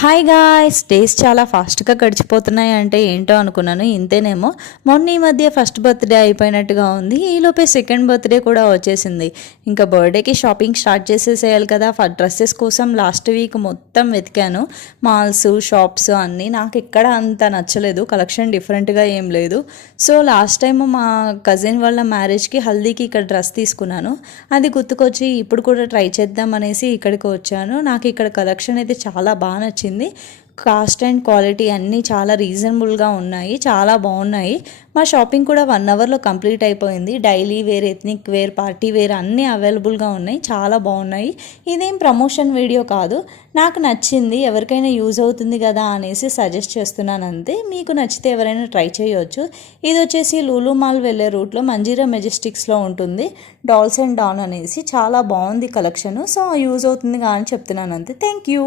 Hi guys, days చాలా ఫాస్ట్గా గడిచిపోతున్నాయి అంటే ఏంటో అనుకున్నాను. ఇంతేనేమో. మొన్న ఈ మధ్య ఫస్ట్ బర్త్డే అయిపోయినట్టుగా ఉంది. ఈలోపే సెకండ్ బర్త్డే కూడా వచ్చేసింది. ఇంకా బర్త్డేకి షాపింగ్ స్టార్ట్ చేసేసేయాలి కదా. డ్రెస్సెస్ కోసం లాస్ట్ వీక్ మొత్తం వెతికాను. మాల్స్, షాప్స్ అన్నీ. నాకు ఎక్కడ అంత నచ్చలేదు. కలెక్షన్ డిఫరెంట్గా ఏం లేదు. సో లాస్ట్ టైం మా కజిన్ వాళ్ళ మ్యారేజ్కి హల్దీకి ఇక్కడ డ్రెస్ తీసుకున్నాను. అది గుర్తుకొచ్చి ఇప్పుడు కూడా ట్రై చేద్దాం అనేసి ఇక్కడికి వచ్చాను. నాకు ఇక్కడ కలెక్షన్ అయితే చాలా బాగా నచ్చింది. కాస్ట్ అండ్ క్వాలిటీ అన్నీ చాలా రీజనబుల్గా ఉన్నాయి, చాలా బాగున్నాయి. మా షాపింగ్ కూడా 1 అవర్లో కంప్లీట్ అయిపోయింది. Daily wear, ethnic wear, party wear అన్నీ అవైలబుల్గా ఉన్నాయి. చాలా బాగున్నాయి. ఇదేం ప్రమోషన్ వీడియో కాదు, నాకు నచ్చింది, ఎవరికైనా యూజ్ అవుతుంది కదా అనేసి సజెస్ట్ చేస్తున్నాను అంతే. మీకు నచ్చితే ఎవరైనా ట్రై చేయొచ్చు. ఇది వచ్చేసి లూలు మాల్ వెళ్ళే రూట్లో మంజీరా మెజెస్టిక్స్లో ఉంటుంది. డాల్స్ అండ్ డాన్ అనేసి చాలా బాగుంది కలెక్షన్. సో యూజ్ అవుతుంది అని చెప్తున్నాను అంతే. Thank you.